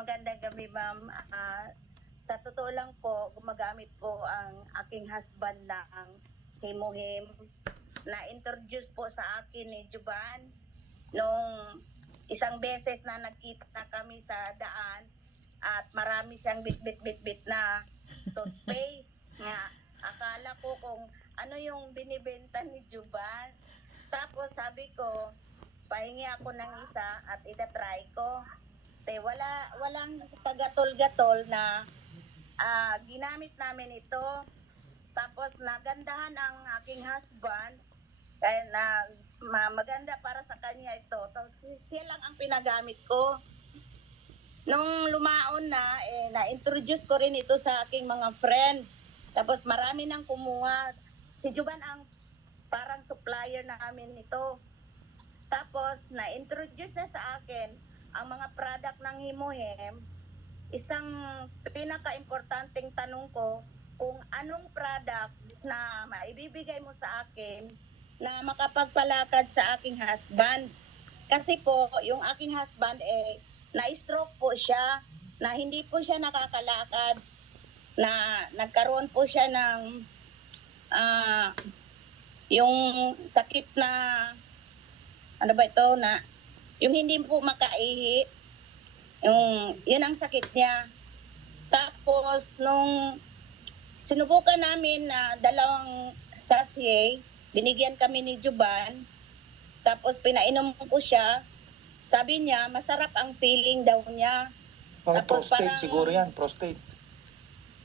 Magandang gabi, ma'am. Sa totoo lang po, gumagamit po ang aking husband ng Himuhim. Na-introduce po sa akin ni Juban nung isang beses na nagkita kami sa daan at marami siyang bit-bit-bit-bit na toothpaste. Nga, akala ko kung ano yung binibenta ni Juban. Tapos sabi ko, pahingi ako ng isa at itatry ko. Walang kagatol-gatol na ginamit namin ito. Tapos nagandahan ang aking husband kaya na maganda para sa kanya ito. Tapos siya lang ang pinagamit ko. Nung lumaon na, na-introduce ko rin ito sa aking mga friend. Tapos marami nang kumuha. Si Juban ang parang supplier namin nito. Tapos na-introduce na sa akin ang mga product ng Himuhim. Isang pinaka-importanting tanong ko, kung anong product na maibibigay mo sa akin na makapagpalakad sa aking husband. Kasi po, yung aking husband na-stroke po siya, na hindi po siya nakakalakad, na nagkaroon po siya ng yung sakit na ano ba ito, na yung hindi po makaihi, yun ang sakit niya. Tapos nung sinubukan namin na 2 sachet, binigyan kami ni Juban, tapos pinainom ko siya, sabi niya masarap ang feeling daw niya. Tapos prostate parang, siguro yan, prostate.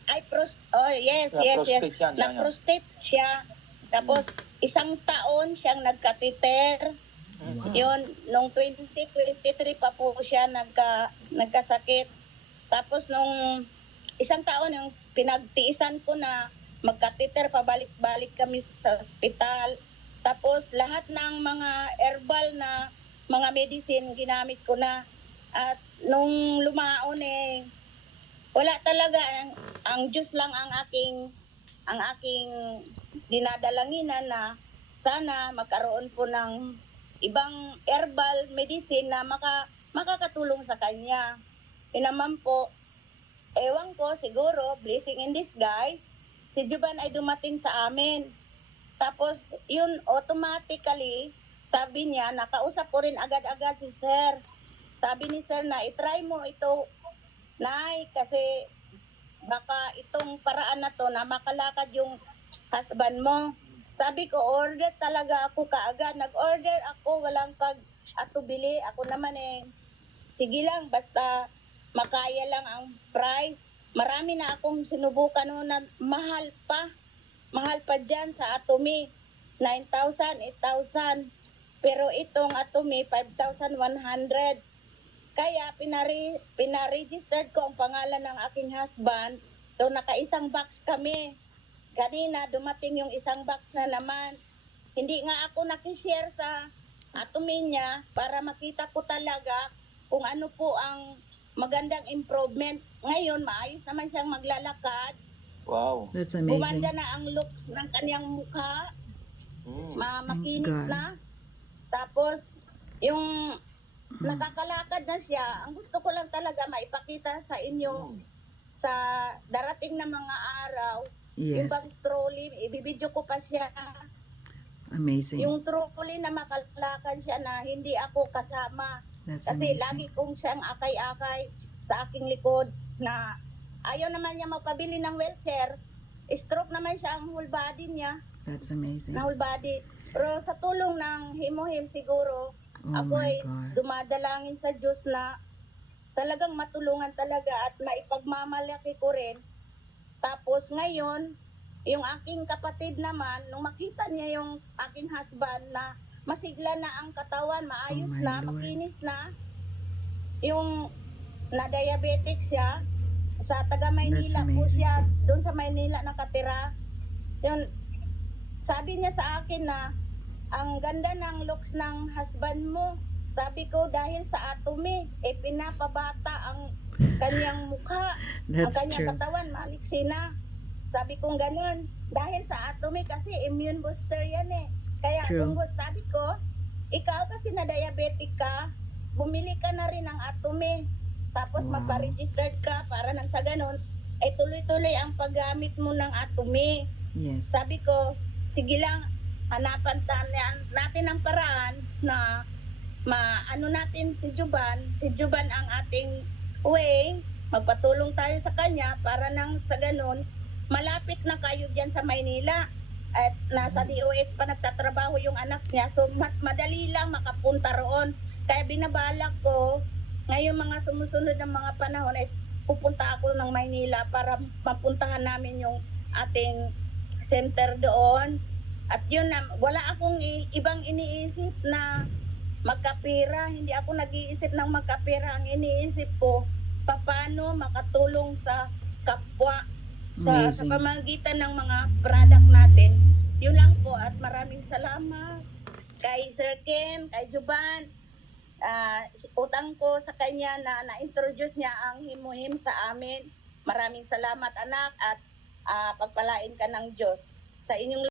Yes. Yan. Na-prostate siya. Tapos 1 taon siyang nagkateter. Wow. Yun, nung 2023 pa po siya nagkasakit. Tapos nung 1 taon yung pinagtiisan ko na magkateter, pabalik-balik kami sa ospital. Tapos lahat ng mga herbal na mga medicine ginamit ko na. At nung lumaon wala talaga, ang Diyos lang ang aking dinadalanginan na sana magkaroon po ng ibang herbal medicine na makakatulong sa kanya. Naman po, ewan ko, siguro, blessing in disguise, si Juban ay dumating sa amin. Tapos, yun, automatically, sabi niya, nakausap ko rin agad-agad si Sir. Sabi ni Sir na, itry mo ito, Nay, kasi baka itong paraan na to na makalakad yung husband mo. Sabi ko, order talaga ako kaagad. Nag-order ako, walang pag-atubili. Ako naman sige lang, basta makaya lang ang price. Marami na akong sinubukan na mahal pa. Mahal pa dyan sa Atomy. 9,000, 8,000. Pero itong Atomy, 5,100. Kaya pinaregistered ko ang pangalan ng aking husband. So naka-1 box kami. Kanina dumating yung 1 box na naman. Hindi nga ako nakishare sa Atomy niya para makita ko talaga kung ano po ang magandang improvement. Ngayon, maayos naman siyang maglalakad. Wow. That's amazing. Gumanda na ang looks ng kanyang mukha. Makinis na. Tapos, yung nakakalakad na siya. Ang gusto ko lang talaga maipakita sa inyo sa darating na mga araw. Yung Yes. bang trolley, ibibidyo ko pa siya. Amazing. Yung trolley na makalakad siya na hindi ako kasama. That's Kasi amazing. lagi kong siyang akay-akay sa aking likod na ayaw naman niya magpabili ng wheelchair. Stroke naman siya ang whole body niya. That's amazing. Na whole body. Pero sa tulong ng Himuhim siguro, Oh ako my ay God. dumadalangin sa Diyos na talagang matulungan talaga at maipagmamalaki ko rin. Tapos ngayon, yung aking kapatid naman, nung makita niya yung aking husband na masigla na ang katawan, maayos Oh my na, Lord. makinis na, yung na-diabetic siya, sa taga Maynila That's po amazing. siya, doon sa Maynila nakatira. Yun, sabi niya sa akin na, ang ganda ng looks ng husband mo. Sabi ko, dahil sa Atomy, pinapabata ang kanyang mukha, ang That's kanyang true. katawan, maliksi na. Sabi kong ganun. Dahil sa Atomy kasi immune booster yan Kaya True. kung sabi ko, ikaw kasi na diabetic ka, bumili ka na rin ng Atomy. tapos Wow. magpa-registered ka para nang sa ganun, ay tuloy-tuloy ang paggamit mo ng Atome. Yes. Sabi ko, sige lang, hanapan natin ang paraan na maano natin si Juban ang ating way, magpatulong tayo sa kanya para nang sa ganun, malapit na kayo dyan sa Maynila. At nasa DOH pa nagtatrabaho yung anak niya, so madali lang makapunta roon. Kaya binabalak ko, ngayon mga sumusunod ng mga panahon ay pupunta ako ng Maynila para mapuntahan namin yung ating center doon. At yun na, wala akong ibang iniisip na magkapira. Hindi ako nag-iisip ng magkapira. Ang iniisip ko, paano makatulong sa kapwa sa Amazing. pamamagitan ng mga product natin. Yun lang po at maraming salamat kay Sir Ken, kay Juban. Utang ko sa kanya na na-introduce niya ang Himuhim sa amin. Maraming salamat anak at pagpalain ka ng Diyos sa inyong